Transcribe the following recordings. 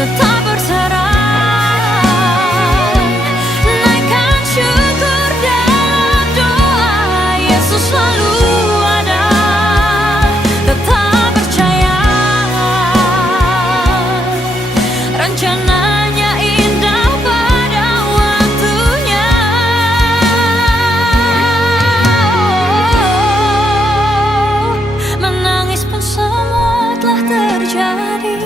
tetap berserah. Naikkan syukur dalam doa, Yesus selalu ada, tetap percaya. Rencananya indah pada waktunya. Menangis pun semua telah terjadi,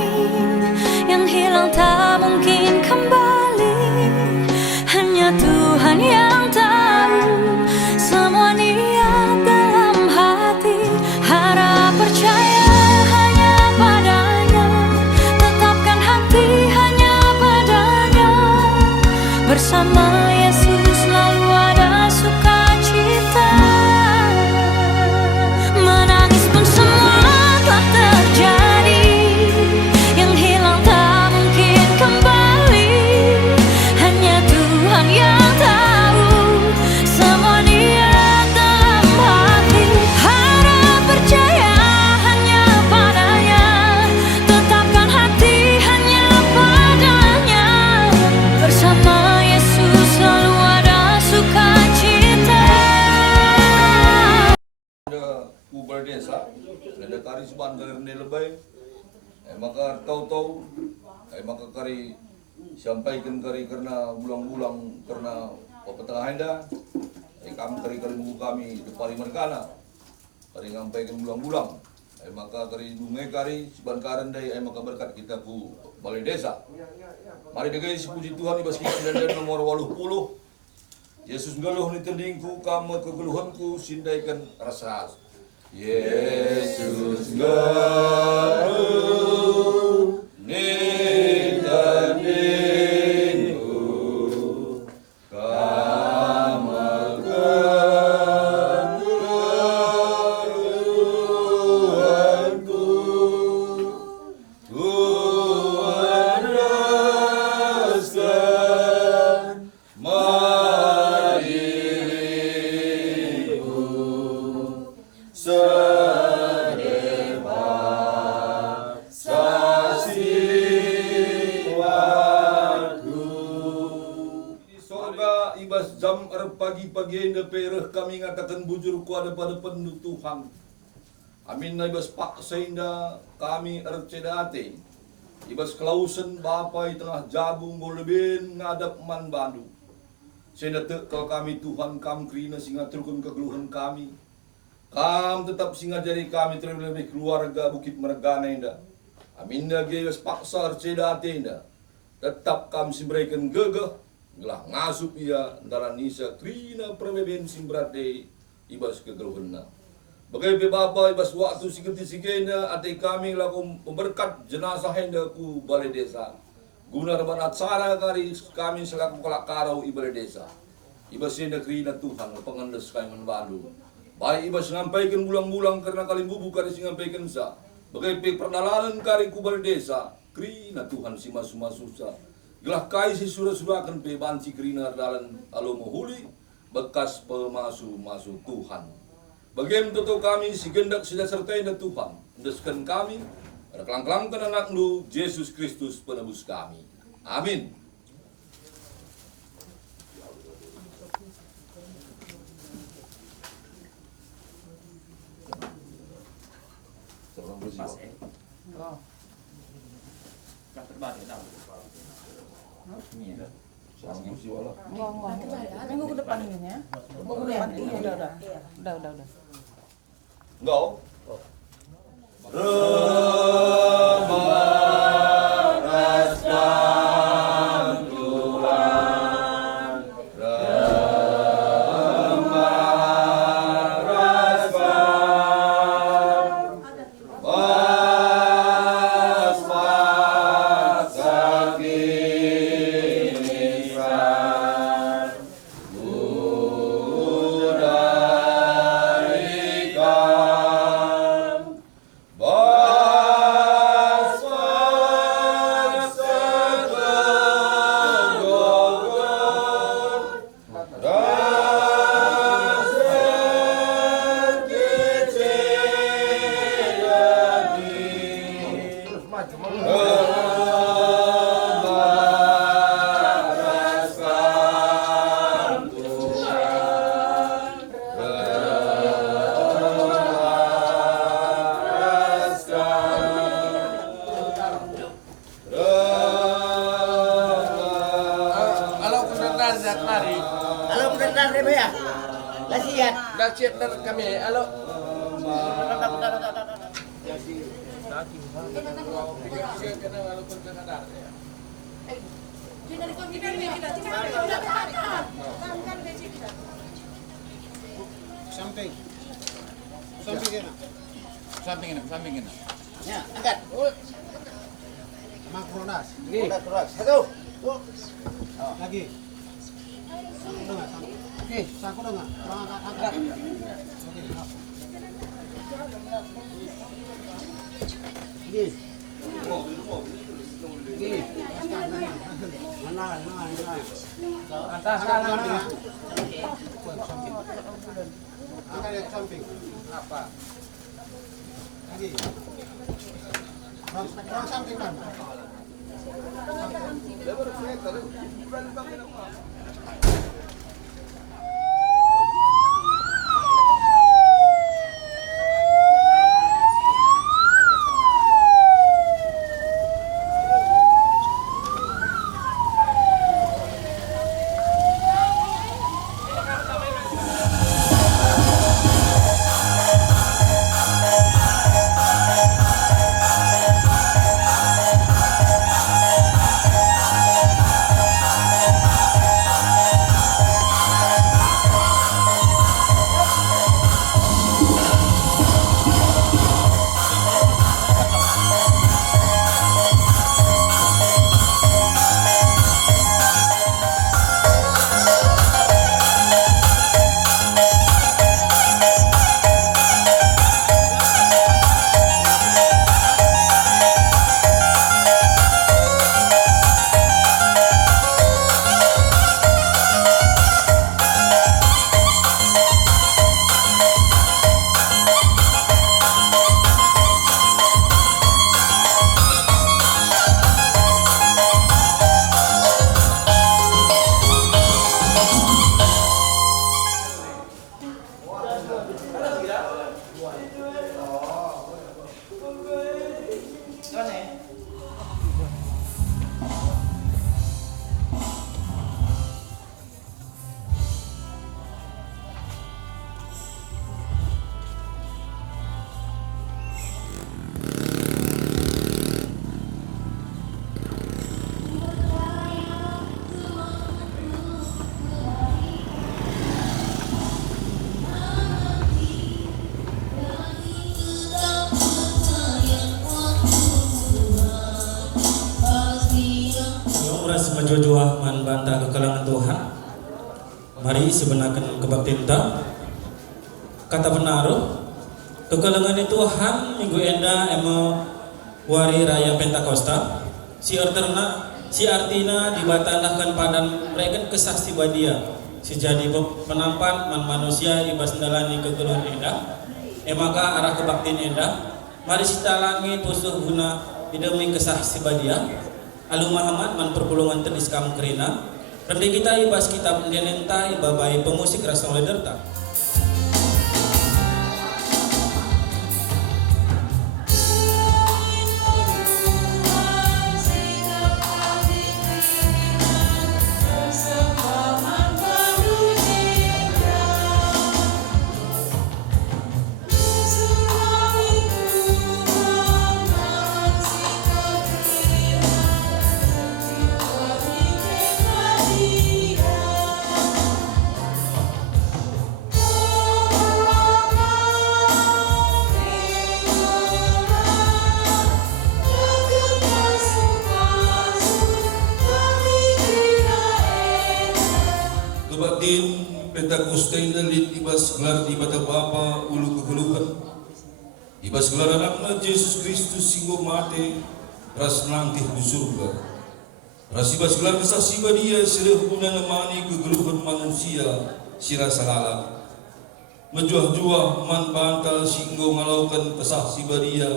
yang hilang tak mungkin kembali. Hanya Tuhan yang tahu semua niat dalam hati. Harap percaya hanya padanya, tetapkan hati hanya padanya. Bersama Yesus selalu ada sukacita. Menangis pun semua telah terjadi, yang hilang tak mungkin kembali. Hanya Tuhan yang tahu semua niat dalam hati. Harap percaya hanya padanya, tetapkan hati hanya padanya. Bersama Yesus selalu ada sukacita. Ada ubah desa, ada kari seban kari lebay, maka tahu-tahu, maka kari sampaikan kari karena ulang-ulang karena petengah anda, kami kari buku kami depan merkana, kari ngampaikan ulang-ulang, maka kari dungai kari seban karen day, maka berkat kita ku balai desa. Mari dengan puji Tuhan ibas kita dan nomor 80. Yesus ngeluh ni tendingku, kamu kegeluhanku, sindaikan rasa. Yesus ngeluh ni tendingku, kamu kegeluhanku, Tuhan reskan jam pagi-pagi enda pereh kami ngatakan bujur kuada pada penuh Tuhan. Amin na ibas paksa inda kami ercedate. Ibas klausen bapai tengah jabung bolebin ngadap man bandu. Sehingga kalau kami Tuhan kam krina singa turun kegeluhan kami. Kam tetap singa jadi kami terlebih keluarga Bukit Mergana inda. Amin na ibas paksa ercedate inda. Tetap kami simberikan gegah. Gelah ngasup ia dalam nisa krina perbeben simbrate ibas kegeluhana. Bagai bapa ibas waktu siketi-sikena ate kami laku memberkat jenazah henda ku balai desa. Guna reban acara kari kami selaku kelak karau i balai desa. Ibas henda krina Tuhan pengendes kami menbandu. Baik ibas ngampaikan bulang-bulang karena kali bubu kari ngampaikan sa. Bagai perdalanan kari ku balai desa krina Tuhan si masu-masusa. Gelah kai si surah-surahkan pe banci krina dalam alomo huli bekas pemasu-masu Tuhan. Bagaimana tutup kami si gendak sudah sertai dan Tuhan. Endeskan kami, kelang-kelangkan anak lu Yesus Kristus penebus kami. Amin. Minggu ke depan ini ya. Minggu ke depan ini udah. Enggak. Lasiat. Lasiat dan kami. Halo. Samping. Samping kena. Ya, angkat. Makronas. Terus. Satu. Lagi. Oke, saku dengar. Angkat. Oke. Gini. Gini. Mana. Atas kanan. Angkat yang samping. Apa? Lagi. Orang samping kan. Jojoah man banta kekalangan Tuhan. Mari sebenarkan kebaktinta kata benaru kekalangan Tuhan minggu enda emo wari raya Pentakosta si artina dibatandahkan padan mereka kesaksi badia si jadi penampan man manusia ibas ndalani kegeluhan enda emaka arah kebaktin enda mari sitalangi pusuh guna demi kesaksi badia Alu Muhammad man perpulungan tenis kam kerina Rendi kita ibas kitab ndelenta ibabai pemusik rasa lederta Kebatin Pentakosta indalit ibas gelar di bata bapa ulu kegeluhan ibas gelar anakna Yesus Kristus singgo mate ras nangtih di surga ras ibas gelar kesaksi badia sirah guna nemani kegeluhan manusia sirah salala menjuah-juah man bantal singgo ngalaukan kesaksi badia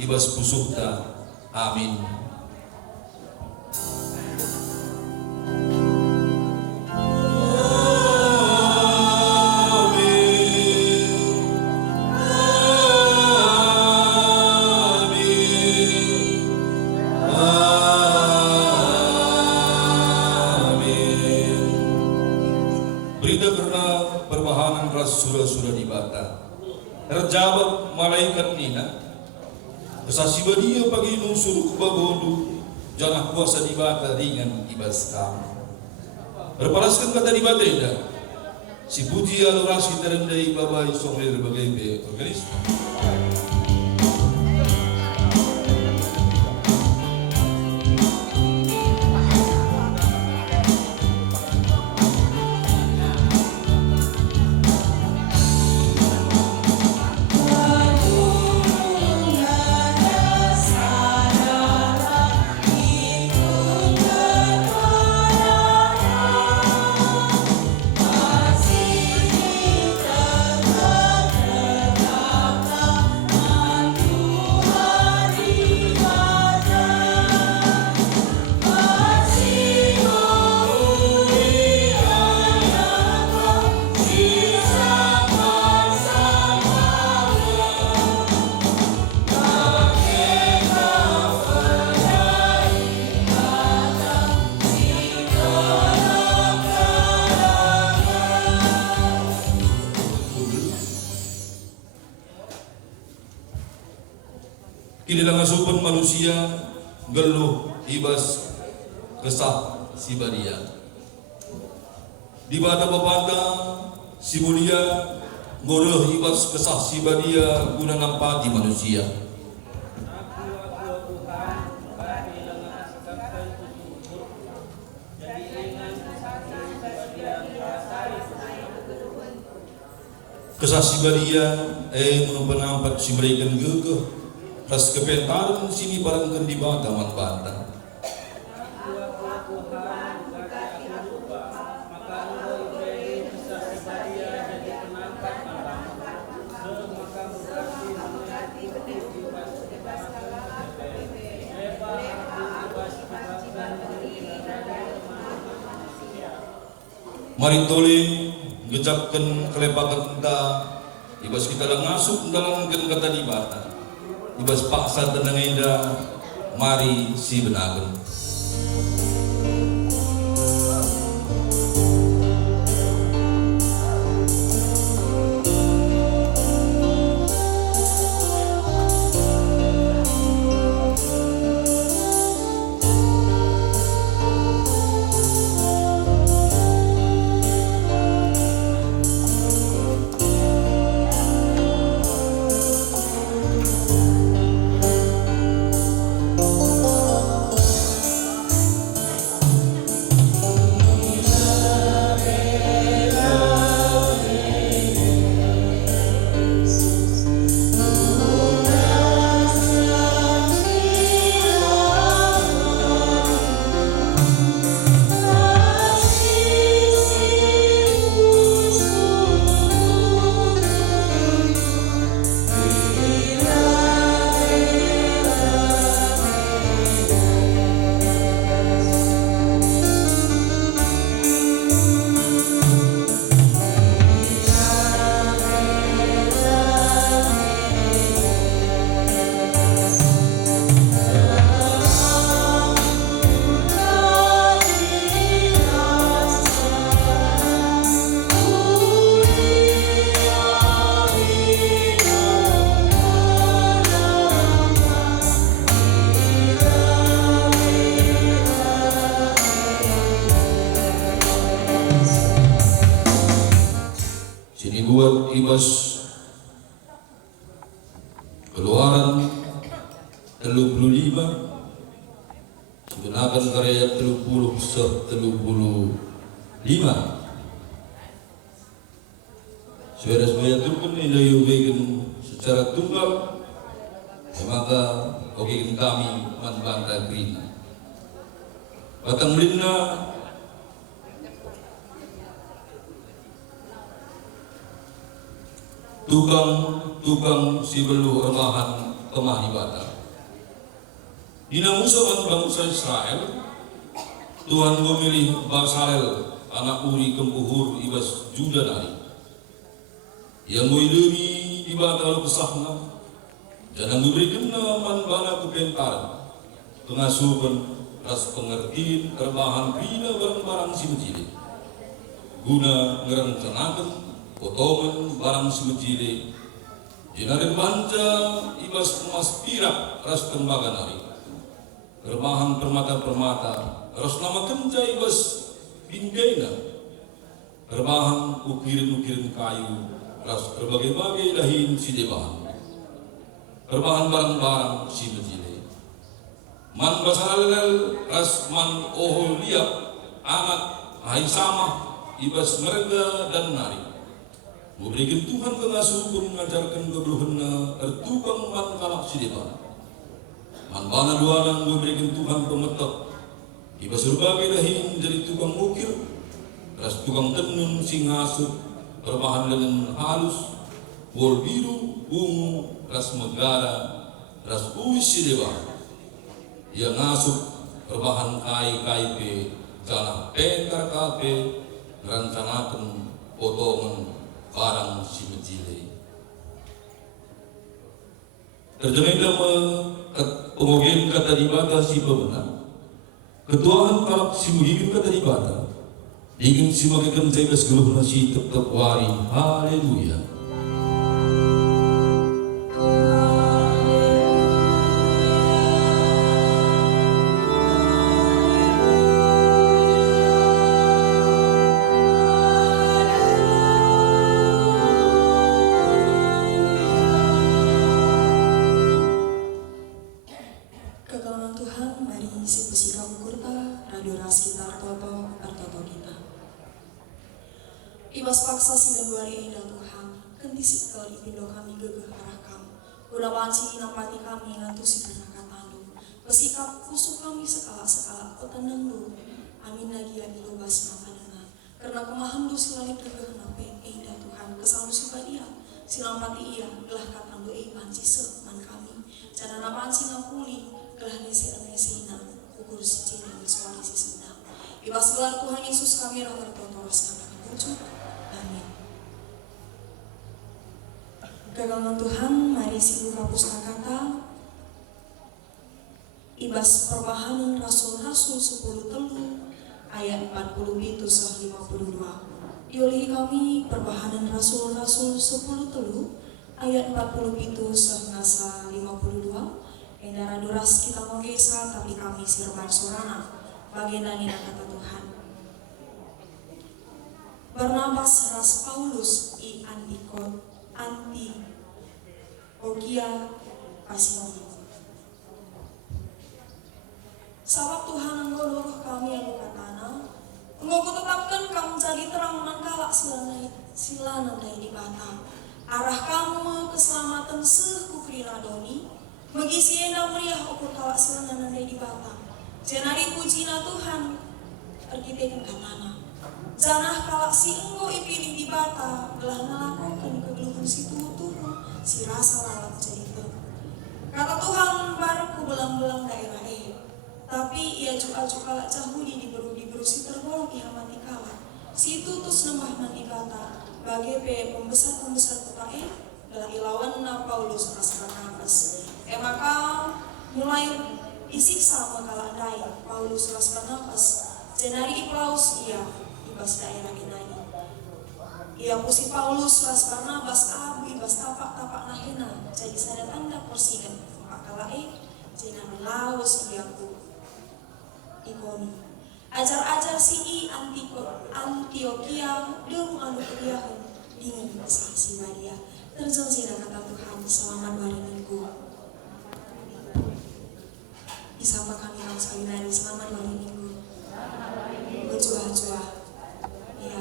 ibas pusukta amin. Berita karena berbahagia kahanan ras sura-sura di bata. Terjawab malaikat nina. Kesasiba dia pagi nusur kubagodu. Jangan kuasa di bata ringan ibas kamu. Berpalaskan kata di bata ida. Si puji alurasi terendai babai songlir bagai organisme. Inilah ngasupan manusia geluh ibas kesah si badia. Di bata bapanda si mulia ngoreh ibas kesah si badia guna nampati manusia. Kesah si badia menampat si mereka gegeh. Ras kepentaran sini barangkan di bata manbanda. Mari tole ngejapkan kelepakan kita, ibas kita lang masuk dalam kata di bata. Ibas paksa tenang indah, mari si benagen. Buat ibas keluaran 35 sebenarnya karya 35 suara turun ini yubekan secara tunggal maka oke kami manbanta grina batang lina tukang si belu rebahan kemah di bata. Dina musuhan bangsa Israel, Tuhan memilih Basalel anak Uri kempuhur ibas Juda dari. Yang muidemi di bata kesahna, jangan memberikan naman bana kepentaran, pengasuhan ras pengertian rebahan bina barang-barang si menjadi. Guna ngerencanakan potongan barang semejile, jenari panca ibas emas pirak ras tembaga nari, gerbahan permata-permata ras nama kenca ibas pinggena, gerbahan ukirin-ukirin kayu ras berbagai-bagai dahin si debahan, gerbahan barang-barang si mejile, man basaralel ras man ohol liap anak hai sama ibas merga dan nari. Memberikan Tuhan pengasuh pun mengajarkan kebeluhanna ertukang man kalak sidepan. Man bana duanan memberikan Tuhan pemetok. Ibas berbagai dahin jadi tukang ukir, ras tukang tenun sing ngasup berbahan dengan halus, bol biru, ungu, ras megara, ras uis sidepan. Ia ngasup berbahan kai pe jalan pekar kape rencanakan potongan barang si mejile. Terjemahkan pengogen kata dibata si pemenang. Ketuaan kalak si muhibin kata dibata. Ingin si magikan jebes geluh nasi tetap wari. Haleluya. Kekalaman Tuhan, mari si besikap kurta, raduras kita toto kita. Ibas paksa si dan wari indah Tuhan, kentisik kal ipindo kami gegeh arah kamu. Udah panci inampati kami ngantu si pernakatandu. Besikap kusuk kami sekala petandang lu. Amin lagi ya ilubas mata dengan. Karena kemahan lu silangit gegeh nape indah Tuhan, kesalahan suka dia. Silampati ia, gelah katandu panci seman kami. Cadana panci ngapuli. Gelah nesi-nesina, ukur si cina, suara si sendang. Ibas gelar Tuhan Yesus kami roh tertoros kami wujud. Amin. Kegangan Tuhan, mari si buka pustaka kata. Ibas perbahanan Rasul-Rasul 10 telu ayat 40 itu sah 52. Diolihi kami perbahanan Rasul-Rasul 10 telu ayat 40 itu sah ngasa 52. Endara duras kita mau gesa, tapi kami sirban sorana bagian kata Tuhan. Barnabas ras Paulus i Antiokia Pasimoni. Sabab Tuhan engkau luruh kami yang katana, engkau kutetapkan kamu jadi terang mangkalak silana dari di bata. Arah kamu keselamatan sehkukri radoni. Megisi enda meriah ukur kalak silangan nandai di bata. Jenari pujina Tuhan arkitekan katana. Janah kalak si engkau ipilih di bata, belah ngelakukan kegeluhan si tuhu si rasa lalat cerita. Kata Tuhan baruku belang-belang daerah tapi ia juga kalak cahudi di beru si tergolong ihamati kalak. Si tutus nembah mandi bata bagi pembesar kota belah ilawan na Paulus ras Barnabas. Maka mulai disiksa mengkalandai Paulus ras Barnabas. Jenari Iplaus ia ibas daerah inai. Ia pusi Paulus ras Barnabas abu ibas tapak nahena. Jadi sada tanda persigan akalae jenari laos iaku ikoni. Ajar-ajar si i Antiokia dong anu kuliahan dingin saksi badia. Terjun sina kata Tuhan selamat hari Minggu. Isapa kami harus kawinari selamat hari Minggu. Berjuah-juah. Ya.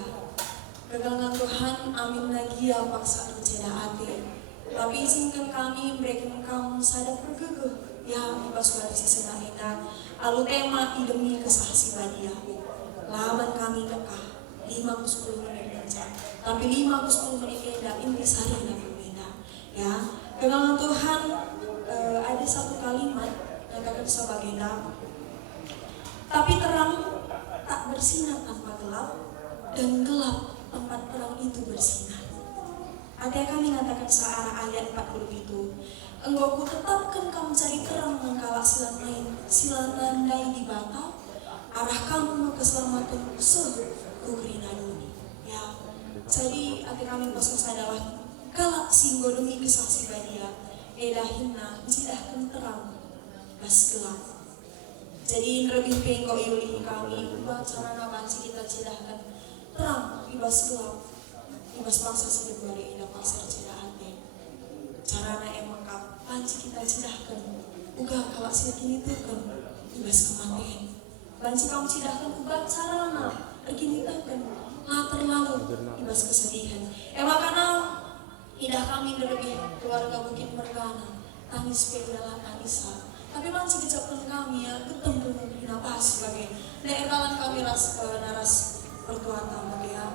Kegangan Tuhan amin lagi ya paksa ceda ate. Tapi izinkan kami berikan kamu sadar pergegeh. Ya ibas wali sisa enak. Alu tema demi kesaksi badia. Lawan kami dekah 5-10 menit aja. Tapi 5-10 menit enak ini sehari yang berbeda. Ya. Kegangan Tuhan ada satu kalimat katakan sebagai tapi terang tak bersinar tanpa gelap dan gelap tempat terang itu bersinar. Ada kami mengatakan searah ayat 40 itu, engkau kutetapkan kamu cari terang mengkalak silanandai di bata, arah kamu keselamatan kukrinaduni. Ya, Jadi hati kami proses adalah kalak singgo demi kesaksi badia edahina jidahkan terang bas gelap. Jadi lebih pengko yuli kami ubah cara nabansi kita jidahkan terang ibas gelap ibas paksa sedih bari indah pasar cidahatnya. Carana emang panci kita jidahkan uga kalak sedih itu kan ibas kematian. Banci kamu cidahkan ubah sarana begini kan terlalu ibas kesedihan. Makanya idah kami lebih keluarga Bukit Mergana tangis dalam tangisan. Tapi banci kecapkan kami ya ketemu apa sebagai daerah kami naras pertuatan bagi ya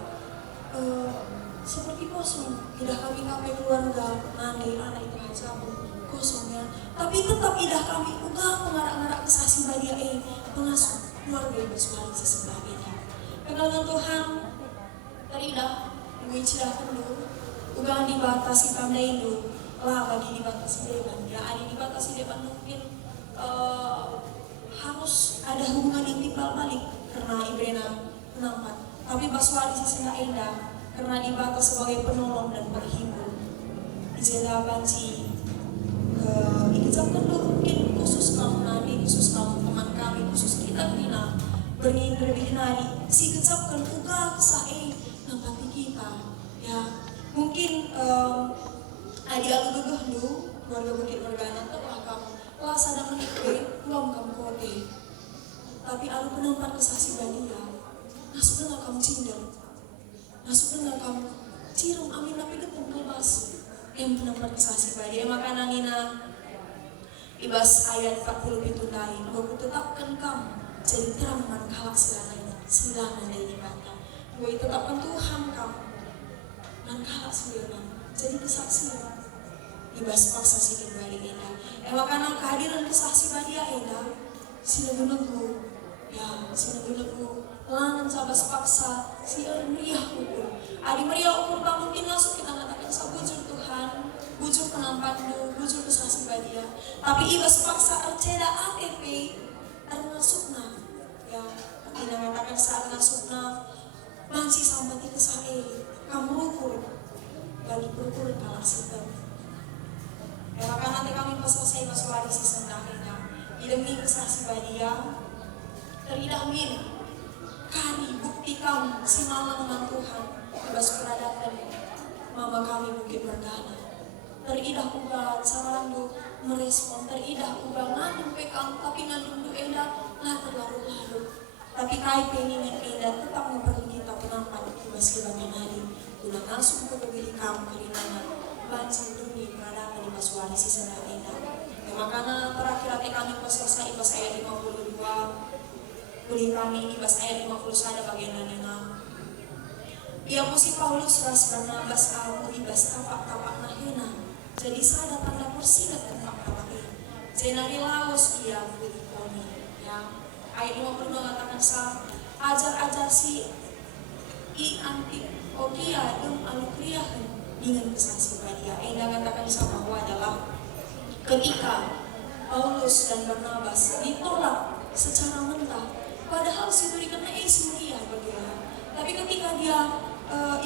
seperti kosong. Idah kami keluarga mandi anak itu aja kosongnya. Tapi tetap idah kami uga pengarak-ngarak kesasi badia pengasuh keluarga bersuara sebagainya. Dengan Tuhan teridah gue cidahkan dulu uga dibatasi pandai dulu lah bagi dibatasi depan ya ada dibatasi depan mungkin harus ada hubungan yang timbal balik karena Ibrena penampat tapi basuari sisi indah karena dibatas sebagai penolong dan penghibur ijazah banci dikecapkan dulu mungkin khusus kamu nanti khusus kamu teman kami khusus kita Rina beringin lebih nari si kecapkan uga kesah nampati kita ya mungkin adi alu gegeh lu keluarga Bukit Mergana telah kamu lah sadang menikmati belum kamu kote tapi alu penampat kesasi badia masuk dengan kamu cinder masuk dengan kamu cirum amin tapi ketemu bebas penampat kesasi badia makanya Nina ibas ayat 40 itu lain aku tetapkan kamu jadi terang kalak silana dari bantah gue tetapkan Tuhan kamu dan kalak silana jadi kesaksian ibas paksa sikit balik enak makanya kehadiran kesaksi badia enak sinagunegu ya sinagunegu langan sabas paksa si meriah ukur adi meriah ukur tak mungkin masuk kita katakan sabujur Tuhan bujur penampandu bujur kesaksi badia tapi ibas paksa arceda ATP arna sukna ya kita mengatakan saat nasukna banci sampai kesae kamu ukur bagi berukur kalah sistem maka nanti kami pas selesai pas warisi sendahnya demi kesaksi badia teridah min kari bukti kamu si malam dengan Tuhan bebas peradaban mama kami Bukit Mergana teridah ubah sarandu merespon teridah ubah ngandung pekam tapi ngandung du edah lah terlalu tapi kait pengen edah tetap memperlukan kita penampan bebas kebanyakan hari guna langsung ke pemilik kamu kerinangan banci dunia peradaban di Masuari si senang edah makanya terakhir hati kami pas selesai pas ayat 52 kuliah kami ini pas ayat 50 ada bagian nana ia musi Paulus ras Barnabas aku ibas tapak-tapak nahena jadi sada tanda persidat tapak-tapak ini jenari laos ia bulikoni ya ayat 50 mengatakan ajar-ajar si anti ogia yang alukriahan dengan kesaksi badia katakan bahwa adalah ketika Paulus dan Barnabas ditolak secara mentah padahal situ dikena mulia bagian tapi ketika dia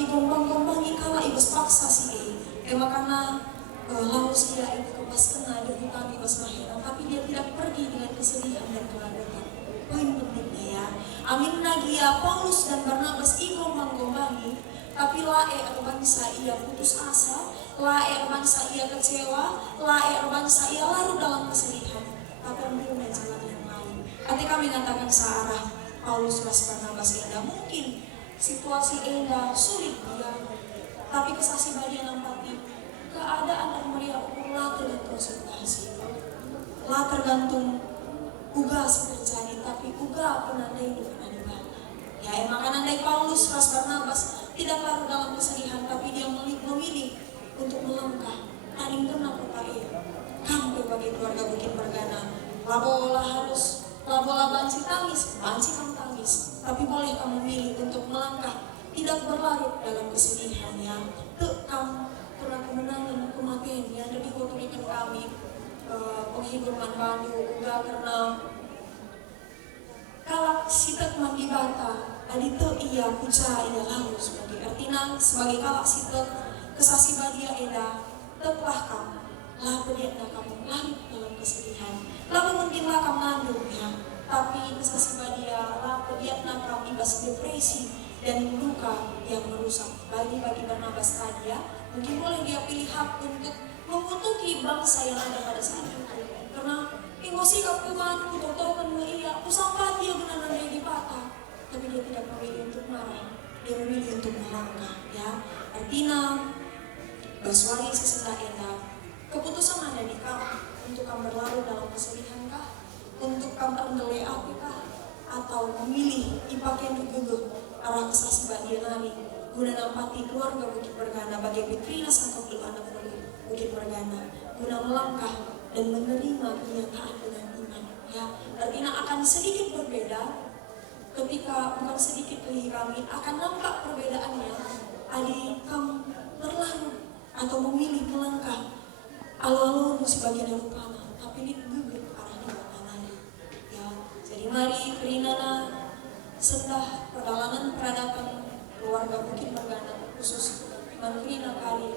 igombang-gombangi kala ibas paksa si makanya laus dia itu pas kena debutan ibas lahiran tapi dia tidak pergi dengan kesedihan dan kelanjutan poin pentingnya ya amin nagia Paulus dan Barnabas igombang-gombangi tapi lae bangsa ia putus asa, lae bangsa ia kecewa, lae bangsa ia larut dalam kesedihan. Tapi ambil jalan yang lain. Nanti kami katakan searah Paulus ras Barnabas indah mungkin situasi indah sulit dia, tapi kesaksi badia nampati keadaan dan meriah ulah tergantung situasi, lah tergantung uga terjadi, tapi uga penandai hidup ada. Ya makanya nandai Paulus ras Barnabas tidak larut dalam kesedihan, tapi dia memilih untuk melangkah. Aning kena kota kamu bagi keluarga Bukit Mergana. Labola banci tangis, banci kamu tangis. Tapi boleh kamu milih untuk melangkah, tidak berlarut dalam kesedihan yang kamu pernah kemenangan kematian yang lebih kutulikan kami penghibur manbandu juga karena kalak sitak mandi bata adito iya puja iya lalu sebagai artina sebagai kalak sitek kesasi badia eda teklah kamu lah pediatna kamu larut dalam kesedihan lalu mungkinlah kamu nandung ya tapi kesasi badia lah pediatna kamu ibas depresi dan luka yang merusak bagi Barnabas tadi ya mungkin boleh dia pilih hak untuk mengutuki bangsa yang ada pada saat itu karena emosi kapuman kutotokan iya usampat dia benar dia dipatah tapi dia tidak memilih untuk marah dia memilih untuk melangkah ya artinya bersuara sesenda enak keputusan ada di kamu untuk kamu berlalu dalam kesedihan kah untuk kamu mendelai api kah atau memilih dipakai untuk gugur arah kesasi bagian nani guna nampati keluarga Bukit Bergana bagi Petrina sangkap di anak Bukit Bergana guna melangkah dan menerima kenyataan dengan iman ya artinya akan sedikit berbeda ketika bukan sedikit bagi kami akan nampak perbedaannya adik kamu berlalu atau memilih melangkah alur-alur sebagian yang utama tapi ini gugur arah di kanan ya jadi mari Perinana sendah perjalanan peradaban keluarga Bukit Bergana khusus Manfrina kali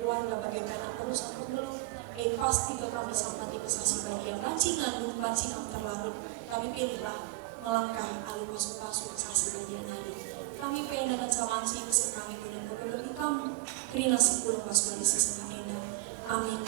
keluarga bagaimana terus aku belum pasti ke kami sampai di kesasi bagian rancingan rancingan terlarut kami pilihlah melangkah alih pasu-pasu kesasi bagian hari kami pengen dengan samansi bisa kami benar berbagi kamu kerina 10 pas dari sesama enak amin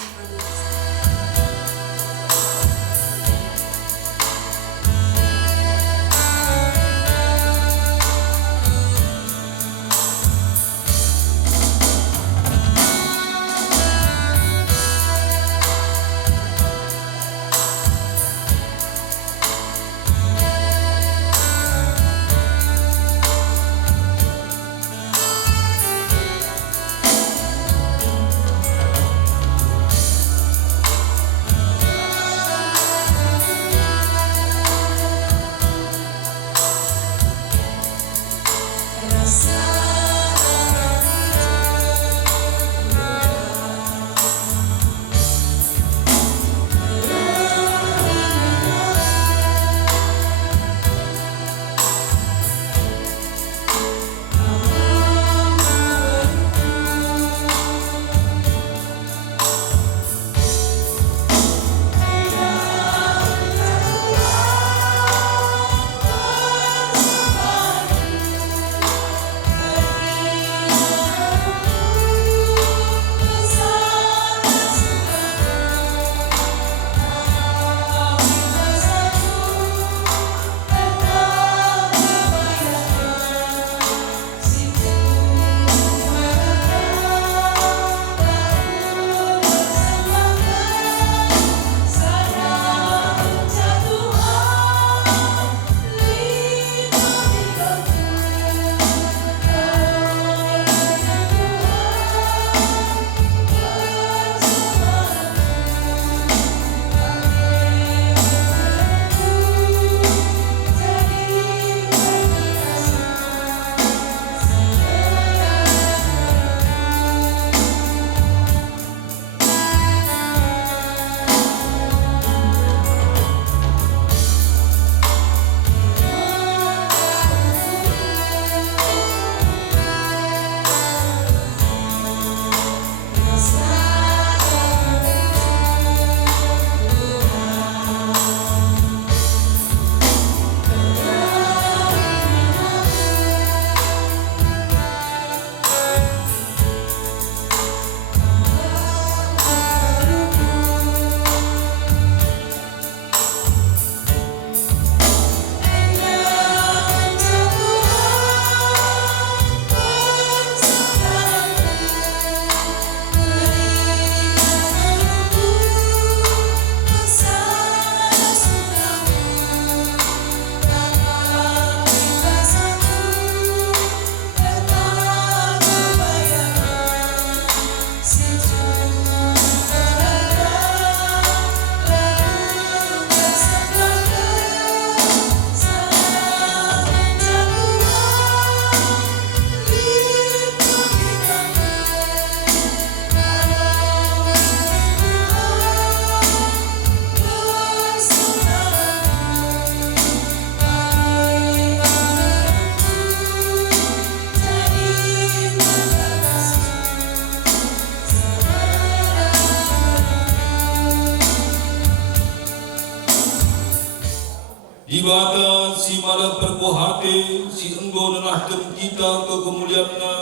Ibada si malam perkuhate si enggo nenahkan kita ke kemuliaanna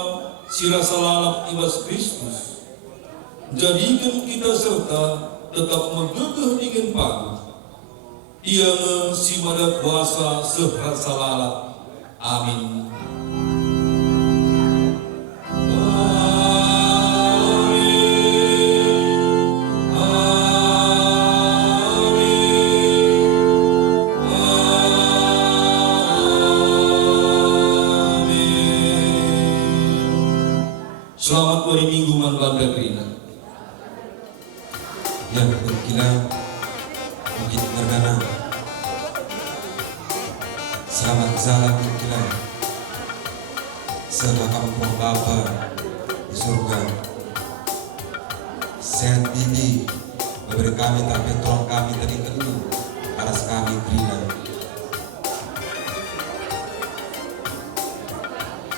si rasa lalap ibas Kristus. Jadikan kita serta tetap menggegeh ingin pagi. Ia si mada kuasa serasa lalap. Amin. Selamat hari Minggu Manbanda Krina. Ya, berkila Bukit Bergana. Selamat jalan berkila. Serta kampung Bapa di surga. Sehat bibi, memberi kami tapi tolong kami dari kedua aras kami Krina.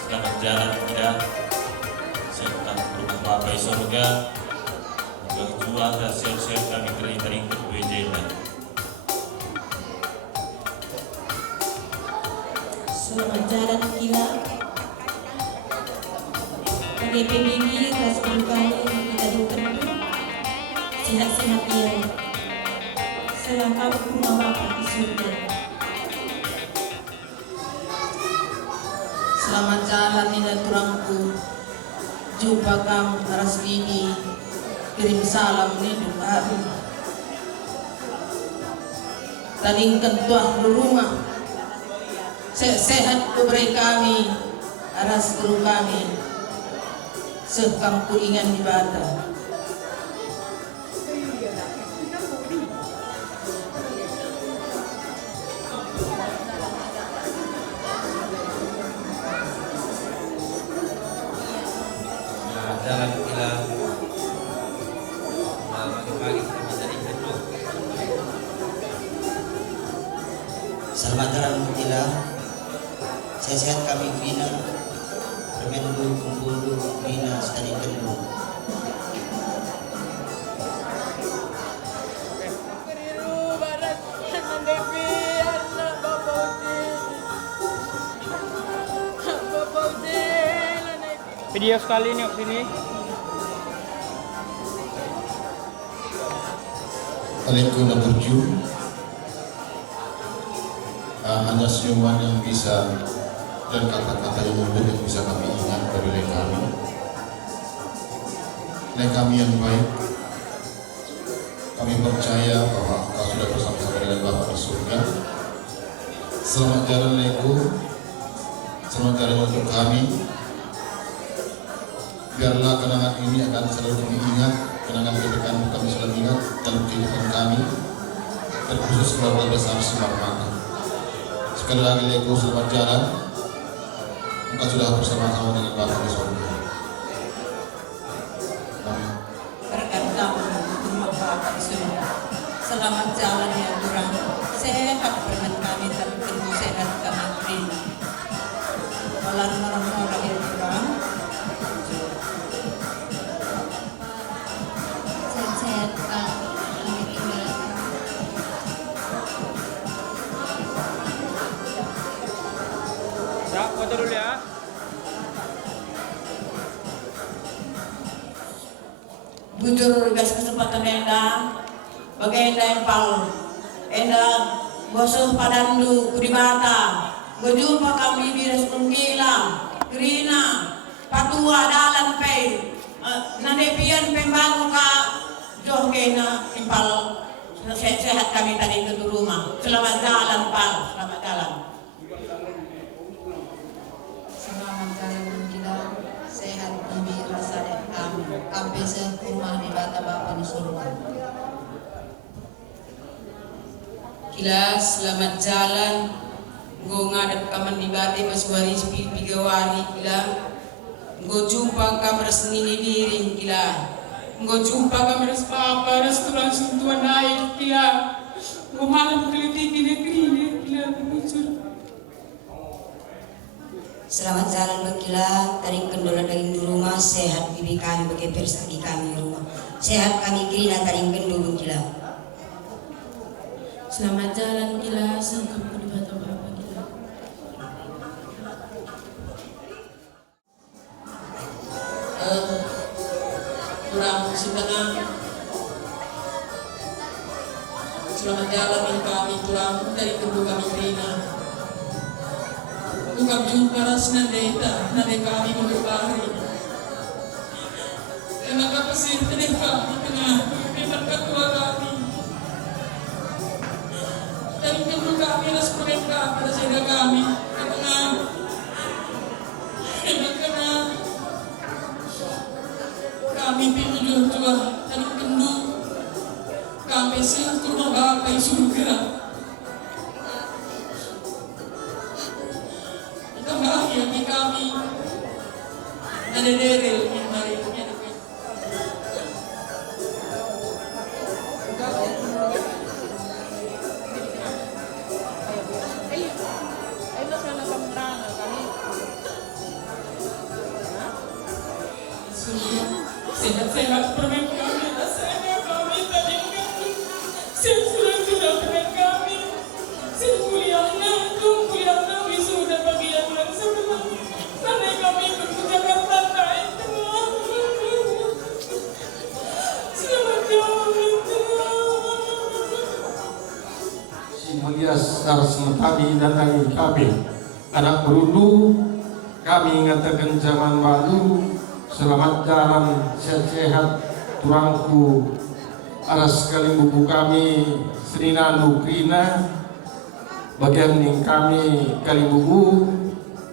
Selamat jalan kita. Serta rumah Bapak di surga. Berjuang dan sehat-sehat kami tering berwejena. Selamat jalan gila. Bagi PBB, respon kami kita dikenal. Sehat-sehat dia. Selangkah rumah Bapak di surga. Selamat jalan nila turangku. Jumpa kamu aras bibi. Kirim salam ni baru. Talingkan tuah di rumah. Sehat kuberi kami aras guru kami. Sekam kuringan di bata. Jalan kita. Pagi-pagi kita bisa ikut. Selamat jalan Mutila. Sehat kami Krina. Permendu kumpulu Krina sedang kendu. Video sekali nih sini. Alaikum menuju hanya senyuman yang bisa dan kata-kata yang mudah yang bisa kami ingat dari kami yang baik. Kami percaya bahwa Engkau sudah bersama-sama dengan Bapa di surga. Selamat jalan Leko, selamat jalan untuk kami. Biarlah kenangan ini akan selalu kami ingat, kenangan kedepan kami selalu ingat dalam kehidupan kami, terkhusus keluarga besar Sumarmata. Sekali lagi Leko, selamat jalan. Engkau sudah bersama-sama dengan Bapa di surga. Amin. Berkat kamu rumah Bapak di surga. Selamat jalan ya kurang. Sehat berkat kami tertentu sehat kami Krina. Walau orang-orang yang kurang. Sehat-sehat kami tinggal. Ya, foto dulu ya. Bujur gas kesempatan enda, bagai enda yang pal, enda bosuh padandu kuribata, berjumpa kami di respon gila, Krina, patua dalan pay, nanepian pembangun ka, joh kena impal, sehat kami tadi ke rumah, selamat jalan pal, selamat jalan. Selamat jalan kita, sehat bibi rasa dan kami, sampai sempurna di bata Bapa di surga. Kila selamat jalan, go ngadep kaman di bati paswari pigawari kila, go jumpa kamar senini diring kila, go jumpa kamar papa restoran sentuhan air kila, go malam keliti kini kila bujur. Selamat jalan berkila, taring kendola daging di rumah, sehat bibi kami bagi persegi kami rumah. Sehat kami Krina taring kendu berkila. Selamat jalan gila sangkap di bata bapa gila. Kurang setengah. Selamat jalan kami kurang dari kedua kami terima. Bukan jumpa rasnya data, nanti kami berbari. Kenapa pesir tadi kami tengah memang ketua kami. Dan kedua kami adalah sebagai kami, adalah saudara kami. Tengah memang kena kami pinjul tua dan kendu kami sih rumah Bapa surga. Itu bahagia bagi kami. Ada derel yang mari sehat-sehat permen kami, rasanya kami tadi sudah permen kami, kuliahnya wisuda bagi yang sebelum karena kami ikut ke Jakarta naik selamat jalan Si mulia Sarasmatami dan kami anak berundu kami ngatakan zaman baru. Selamat jalan, sehat-sehat, turangku aras kali buku kami Sri Nanu Krina bagian yang kami kali buku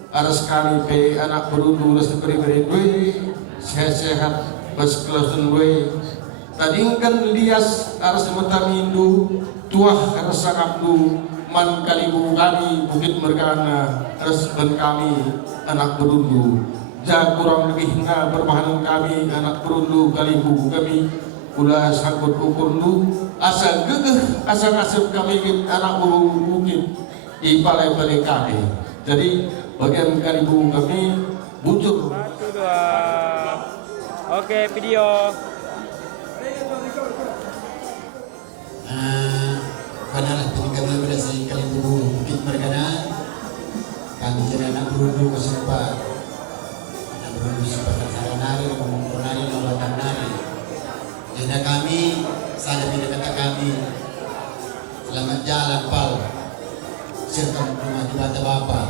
aras kami pe anak berundu rasa beri-beri sehat-sehat pas kelasan gue tadi kan lias aras metami Hindu tuah aras abdu man kali buku kami Bukit Mergana aras ben kami anak berundu. Kurang lebih berbahan kami anak perundu kali buku kami ulah sangkut ukur lu asa gegeh asa ngasep kami anak buku bukit di balai-balai kami. Jadi bagian kali buku kami butuh. 1, 2. Oke, video. Padalah kami berhasil kali buku Bukit Mergana kami jadi anak perundu kesempat seperti nari, menari, lambatan nari. Jadi kami, saya bila kata kami, selamat jalan pal, serta rumah di bata bapa,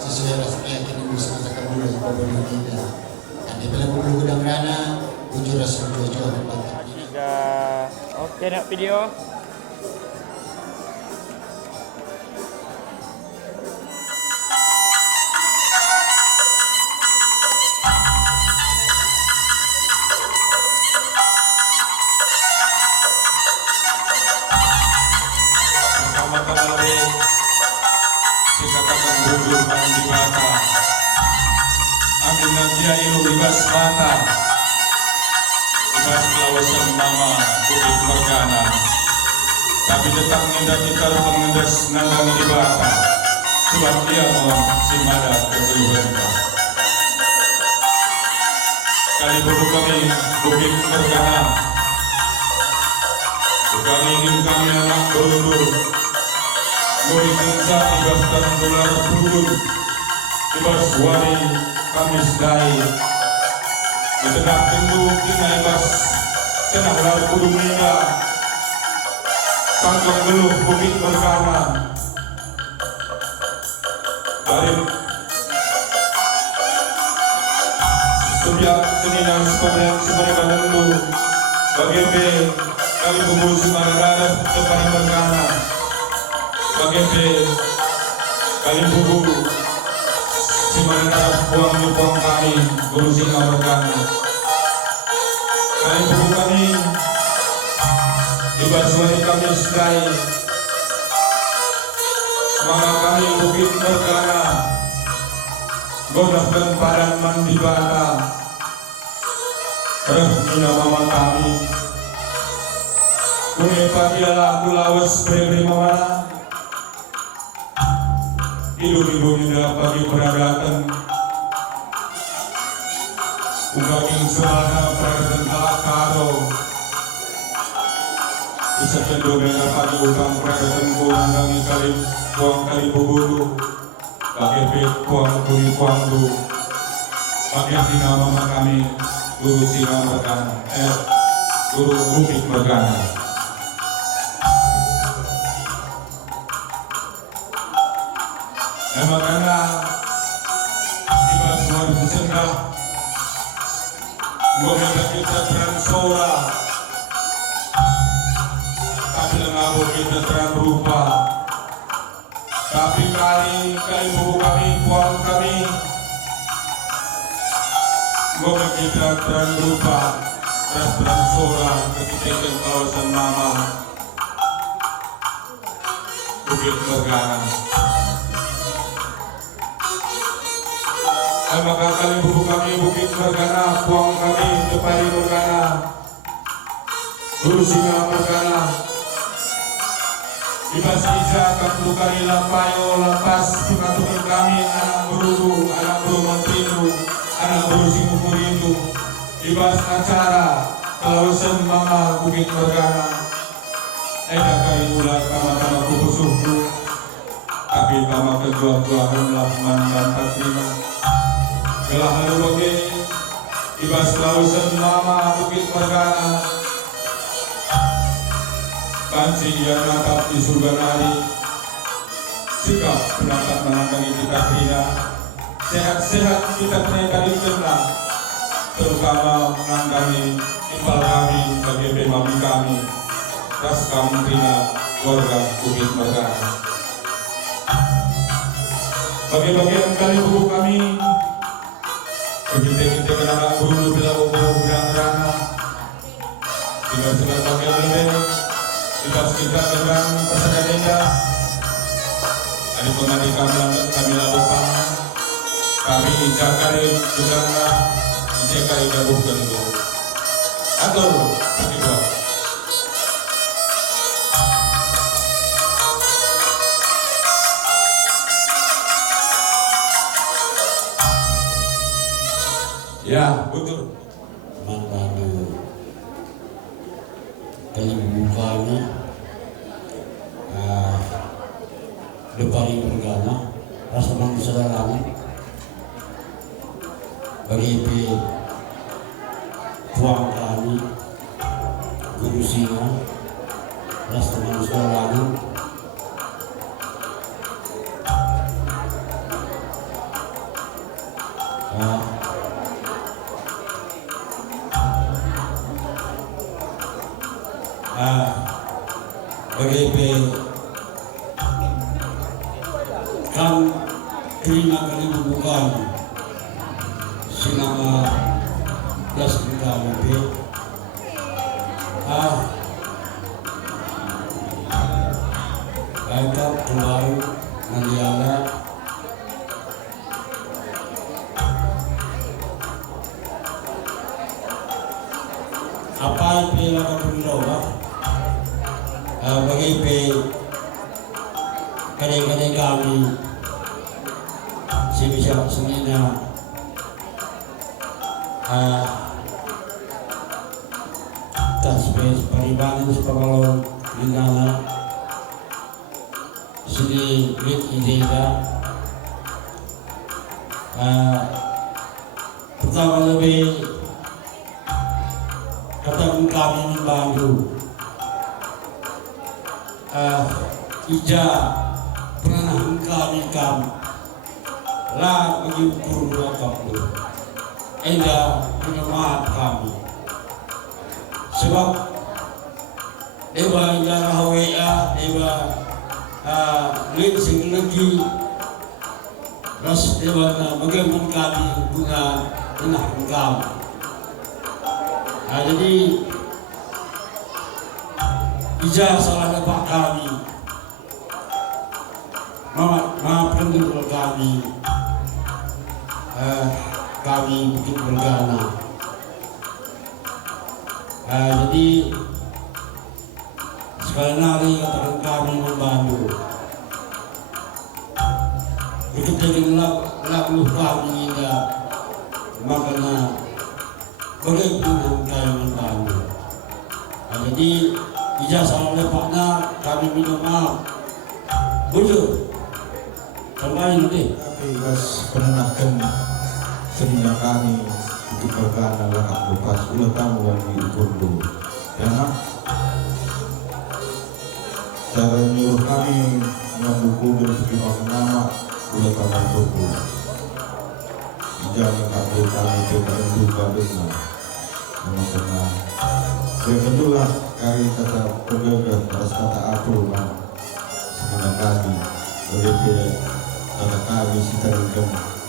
sesuai rasa keyakinan ibu semasa kabul yang kau boleh tidak. Dan di bila bulu gudang rana, ujur rasa jujur dan bantah. Oke, nak video. Bukit Mergana tapi tetap ngendak kita pengendas nandang di bata sebab dia mau simada kegeluhenta kali buku kami Bukit Mergana kami ingin kami anak berundur murid bangsa ibas dan dolar turun ibas wali kami sedai di tengah tentu kita ibas tenang lalu kudu mingga tanggung geluh Bukit Mergana dari setiap seninan sebagai bangundu bagi B kali bumbu Sumarada kepada Mergana bagi B kali bumbu Sumarada buang kami guru singa Mergana kali buku kami dibasuhi kami sedai semangat kami Bukit Mergana godah dan padan mandi bata mina mama kami kuni pakiala kulawas beri mama ibu-ibu tidak bagi peradakan Ugaging suara present karo isa cenderung dengan pagi utang perekatan kurang kami kalim puang kali buburu pakai pet puang kuri puang du pakai singa mama kami guru singa mergana guru bukit mergana. Makanya ibas luar biasa gomenda kita transora tapi lengabo kita terang rupa tapi kali buku kami puang kami gomenda kita terang rupa transora ketika kawasan mama Bukit Mergana. Maka kali buku kami Bukit Mergana, puang kami Depari Mergana, Guru Singa Mergana, Ibas Ija Kaktu Kali Lampayo Lapas Pengaturan kami anak Berudu, anak Buru Mantindu, anak Buru Singapurindo, Ibas acara Kelausan Mama Bukit Mergana, Eda kali ular kama-kama kubusuhku, tapi kama kejuang-juangan lah mantan terima. Gelah halu bagi ibas Kelausan Mama Bukit Mergana, kansi yang natap di surga nari, sikap penangkap menangkangi kita tidak, sehat-sehat kita penangkangi tenang, terutama menangkangi impal kami bagi mami kami, ras kamuntrina warga Bukit Mergana. Bagi-bagian kali buku kami, kita kenal guru bila berang-rang, segar-segar pakai benda, ibas kita dengan persada denda, ada pengadil kami lakukan, kami jakari juga jakari gabungkan itu, atau begitu. Ya, betul. Mantandu penyembuhannya Depari Mergana, rasa manusia dalamnya bagi puang kami Guru Singa, rasa manusia dalamnya bagi kan terima kali bukan sinama das kami pe kita kembali mendiala apa yang akan berdoa bagi kadang-kadang kami sebisa semina tasbih paribanan sepakalon lingala sini rit izeda pertama lebih katakan kami membantu ija pernah kami lah bagi ukur kamu enda punya maaf kami sebab dewa jarah WA dewa linsing lagi ras dewa bagaimana kami bunga tenah kami jadi ija salah dapat kami maafkan dulu kami Bukit Mergana jadi sekali lagi katakan kami membantu begitu dengan laku kami hingga makanya bagaimana kami membantu jadi ijazah oleh partner kami minta maaf. Bujur pemain deh. Kami bas penenangkan telinga kami untuk berkana langkah lepas ulah tamu lagi kundu. Karena cara menyuruh kami mengambil kudu untuk nama ulah tamu kundu. Jangan kabel kami tidak menduga dengan nama Begitulah kali kata pegagan atas kata apel bang sehingga kami oleh kata kami si tergem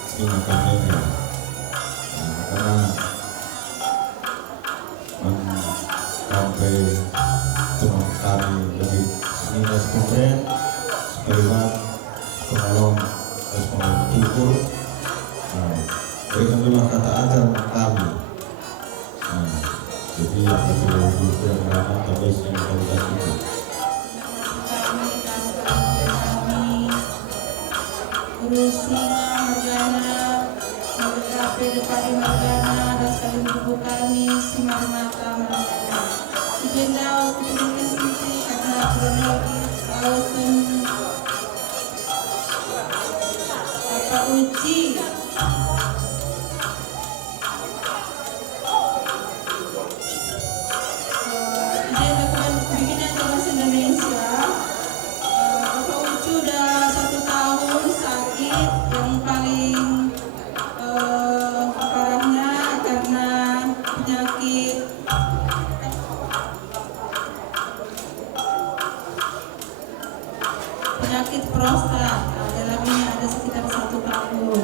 sehingga kami karena sampai teman kami lebih sehingga sekolah supaya pengalong terus pengalong tukur begitulah kata ajar kami. Jadi yang kurang lama tapi yang kualitas itu. Rusinga Margana, Magape Depadi Margana, Rasalin Tubuh Kami, Simar Mata Margana. Jenderal Kutubukan Siti, karena kronologis, Lausen, Bapak Uci, penyakit prostat, dalamnya ada sekitar 1 tahun.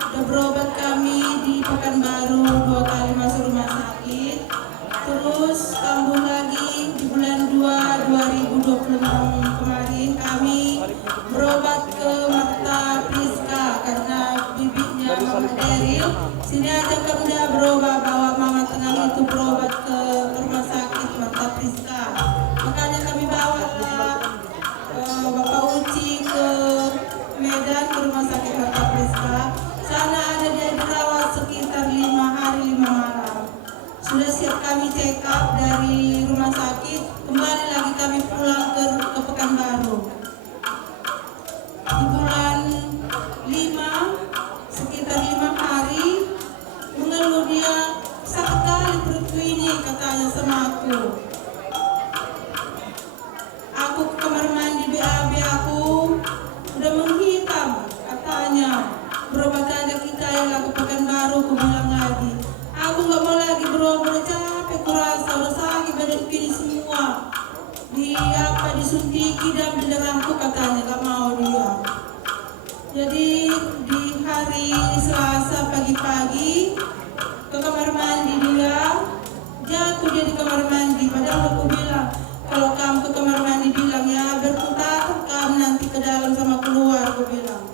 Sudah berobat kami di Pekanbaru 2 kali masuk rumah sakit. Terus kambuh lagi di bulan 2 2026 kemarin kami berobat ke Marta Priska karena bibitnya Mama Deril. Sini aja kami udah berobat, bawa Mama Tenang itu berobat ke rumah sakit Marta Priska. Makanya kami bawa Bapak Uci ke Medan ke rumah sakit Marta Priska. Sana ada dia dirawat sekitar 5 hari 5 malam. Sudah siap kami check up dari rumah sakit, kembali lagi kami pulang ke Pekanbaru. Di bulan 5 sekitar 5 hari mengeluh dia sakit kali perutku ini katanya sama aku. Aku ke kamar mandi BAB aku udah menghitam katanya. Berobat aja kita yang ke Pekanbaru, aku bilang lagi. Aku gak mau lagi berobat, capek kurasa, udah sakit badan kini semua. Disuntiki dan beneranku katanya, gak mau dia. Jadi di hari Selasa pagi-pagi ke kamar mandi dia, jatuh dia di kamar mandi. Padahal aku bilang, kalau kamu ke kamar mandi bilang ya berputar kamu nanti ke dalam sama keluar, aku bilang.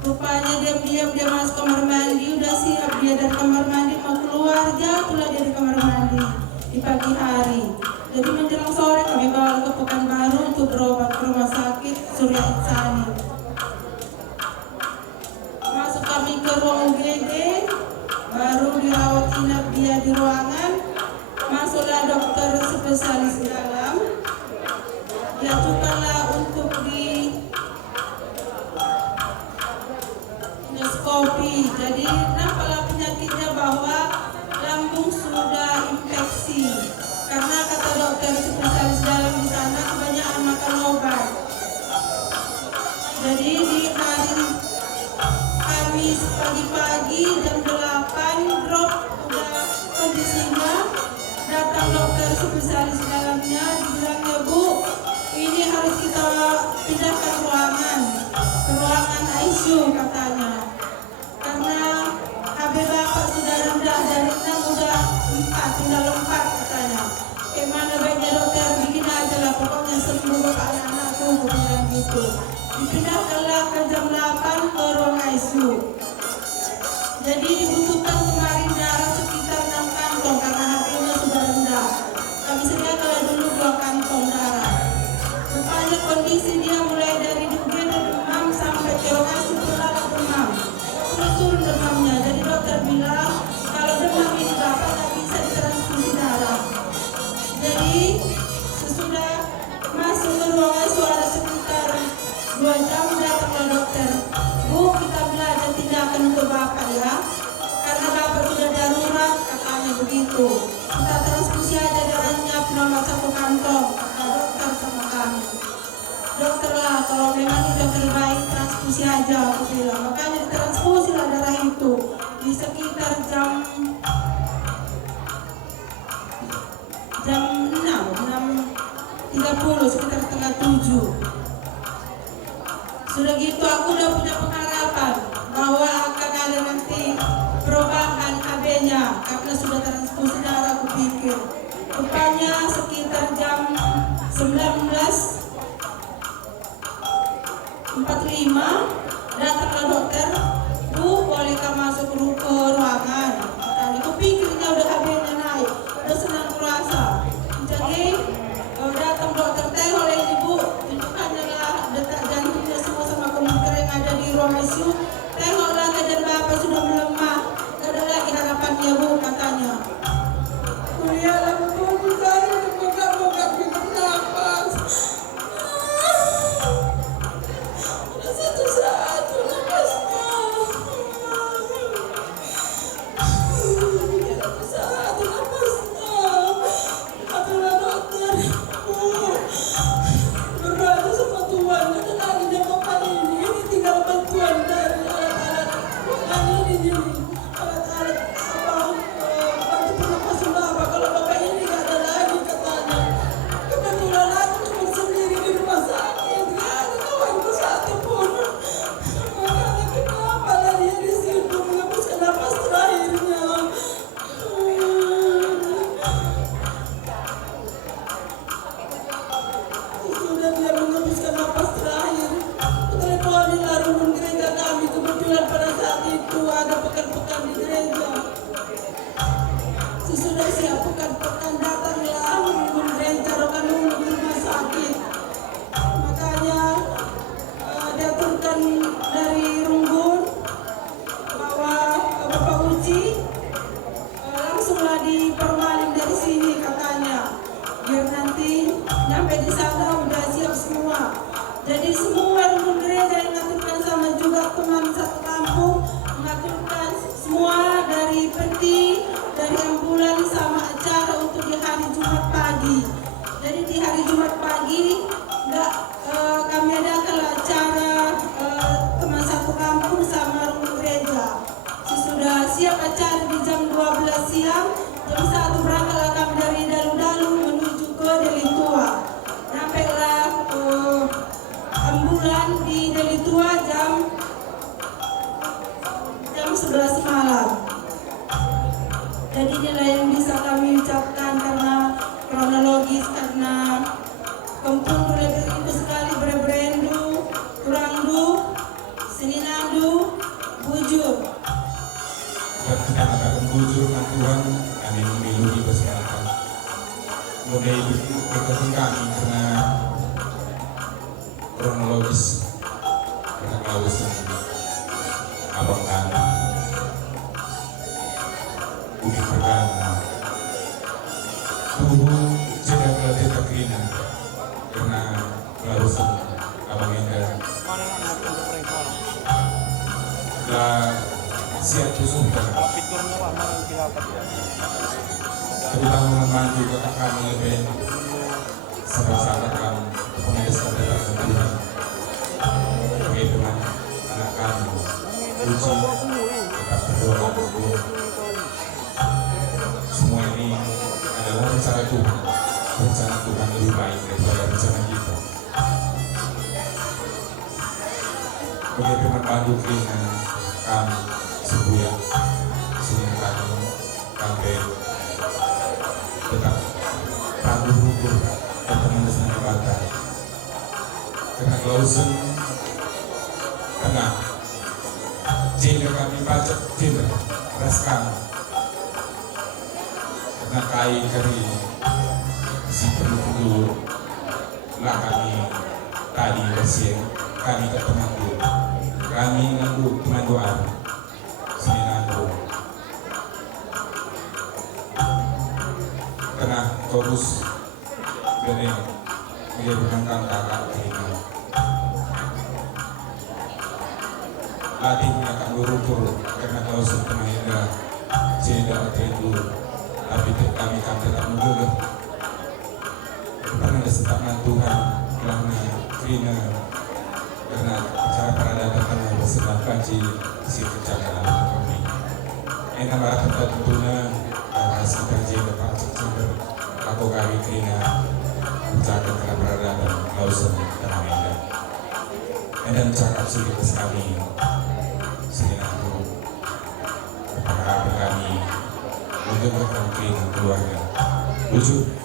Rupanya diam-diam dia masuk kamar mandi, udah siap dia dari kamar mandi mau keluar, jatuhlah dia di kamar mandi di pagi hari. Jadi menjelang sore kami bawa ke Pekanbaru untuk berobat ke rumah sakit Surya Insani. Masuk kami ke ruang UGD, baru dirawat inap dia di ruangan. Masuklah dokter spesialis dalam, diajukanlah untuk di endoskopi. Jadi nampaklah penyakitnya bahwa lambung sudah infeksi. Karena kata dokter spesialis dalam di sana kebanyakan makan obat. Jadi di hari Kamis pagi-pagi jam 8 drop udah kondisinya. Datang dokter spesialis dalamnya, dibilangnya Bu, ini harus kita pindahkan ruangan ke ruangan ICU katanya. Karena HB Bapak sudah rendah dari 6 udah 4, tinggal 4 katanya. Mana baiknya dokter bikin aja lah, pokoknya sembuh Bapak anak-anakku, bilang gitu. Dipindahkanlah ke jam 8 ke ruang ICU. Jadi dibutuhkan kemarin darah sekitar 6 kantong karena HB-nya sudah rendah. Kami sediakan dulu 2 kantong darah. Rupanya kondisi dia mulai dari demam sampai ke ruang ICU terlalu demam. Terus turun demamnya. Jadi dokter bilang kalau demam ini Bapak tak bisa ditransfusi darah. Jadi dokterlah, kalau memang ini dokter baik transfusi aja aku bilang. Makanya transfusi lah darah itu di sekitar jam 6:30, sekitar setengah 7. Sudah gitu aku udah punya pengharapan bahwa akan ada nanti perubahan AB-nya karena sudah transfusi darah. Aku pikir rupanya sekitar jam 19:45 datanglah dokter, Bu, bolehkah masuk ke ruangan? Katanya, aku pikirnya udah AB-nya naik, udah senang kurasa. Jadi datang dokter, tengok ini Bu, tunjukkannya lah detak jantungnya semua sama komputer yang ada di ruang ICU. Tengoklah keadaan Bapak sudah melemah, gak ada lagi harapannya Bu, katanya. Kuliahlah Bu, saya moga-moga bisa nafas. Udah satu-satu nafasnya. Satu-satu nafasnya. Adalah dokter, Bu. Berdoa sama Tuhan, kata lagi dia Bapak ini tinggal bantuan dari alat-alat ini. Alat-alat bantu pernapasan Bapak. Kalau Bapak ini gak ada lagi katanya. Kebetulan aku cuma sendiri di rumah sakit, gak ada kawanku satu pun. Makanya kenapa lah dia di situ menghembuskan napas terakhirnya. Sudah dia menghembuskan napas terakhir, teleponin lah rumpun gereja kami. Kebetulan pada saat itu ada pekan-pekan di gereja. Sesudah siap pekan-pekan datanglah rumpun gereja Rokanhulu di rumah sakit. Makanya dia turunkan dari rumpun bahwa Bapak Uci langsunglah dipermalin dari sini katanya, biar nanti nyampe di sana udah siap semua. Jadi semua rumpun gereja yang ngaturkan sama juga teman satu kampung mengaturkan semua dari peti, dari ambulan sama acara untuk di hari Jumat pagi. Jadi di hari Jumat pagi kami adakan acara teman satu kampung sama rumpun gereja. Sesudah siap acara di jam 12 siang, jam 1 berangkatlah kami dari Dalu-Dalu menuju ke Delitua. Nampaklah ambulan di Delitua jam 11 malam. Jadi inilah yang bisa kami ucapkan karena kronologis, karena Kompundu lebih itu sekali berebrendu, kurangdu, seninadu, bujur. Dan kita akan bujur Tuhan, kami memilih bersamakan. Semoga itu berkati kami karena kronologis, karena klausan abang kami. Bukit pergana, tubuh tidak melatih takrina karena klausan abang Enda. Telah siap tusukkan. Terutama membantu kakak kami lebih sahabat-sahabat kami, pengedeskan datang ke Tuhan. Bagaimana anak kami, Uci, tetap berdoa. Semua ini adalah rencana Tuhan. Rencana Tuhan lebih baik daripada rencana kita. Bagaimana padu keringan kami, sebuah sini kami, sampai tetap padu hukum dan pengendasan ibadah. Karena klausen tengah, jika kami baca jika ras kami. Karena kain kari si perlu lah kami tadi bersih kami ke temandu kami ngandu temanduan sini ngandu karena terus dari menjadikan kakak ini latihnya akan beruntur karena kalau setengah hingga tidak itu tapi kami akan tetap menggugah karena kesetapan Tuhan karena Trina karena acara peradaban kami bersenang kaji si percakapan kami. Enak barang tentunya hasil kaji depan September aku kami Trina percakapan karena peradaban Lausan dan Amenda. Dan cakap sedikit kami aku kepada kami untuk berkongsi keluarga. Lucu.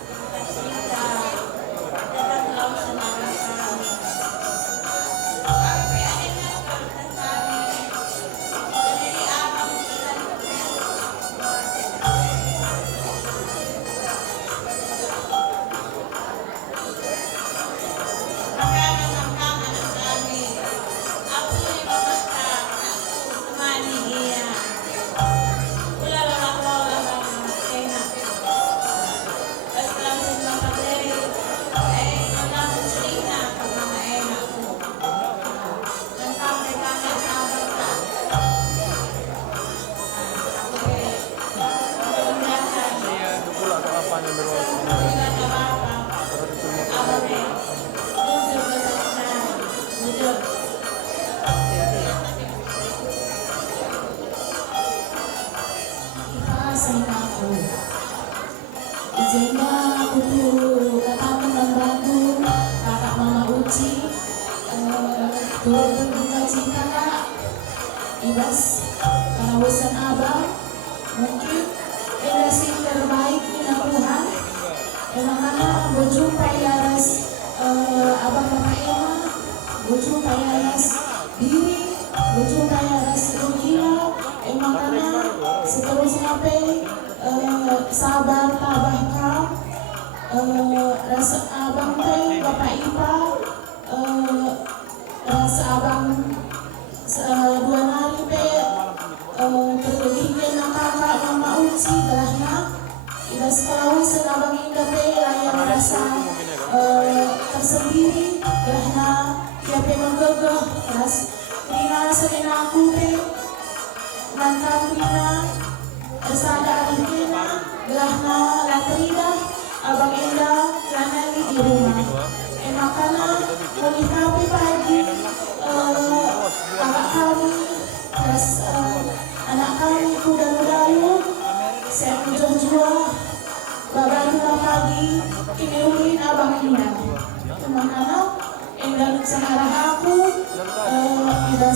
Izinnya aku tuh katakan dan bantu kakak mama Uci turut berduka cita kak ibas karena bosan abang mungkin edasi terbaik minat Tuhan emang karena berjumpa yaras abang mama Ema berjumpa yaras diri berjumpa yaras Rugila emang karena seterusnya sabar tabah kau rasa abang teh bapak ipa rasa abang 2 hari pe terbeginya kakak mama Uci gelahna ida sekolah abang indah pe layan rasa tersendiri gelahna dia pe menggegeh ras Trina sering aku pe mantan Trina Sada Arifina, Gelahna Latrina, Abang Indah, Lanali di rumah. Emakana, mulai kami pagi, kakak kami, terus anak kami kuda-kudayu, saya jua, babayu pagi, kini ulin Abang Indah. Emakana, Indah sehara aku, Indah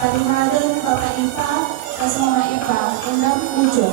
Karimaden, Bapak Ipa, Mama Ipa, Indah Bujur.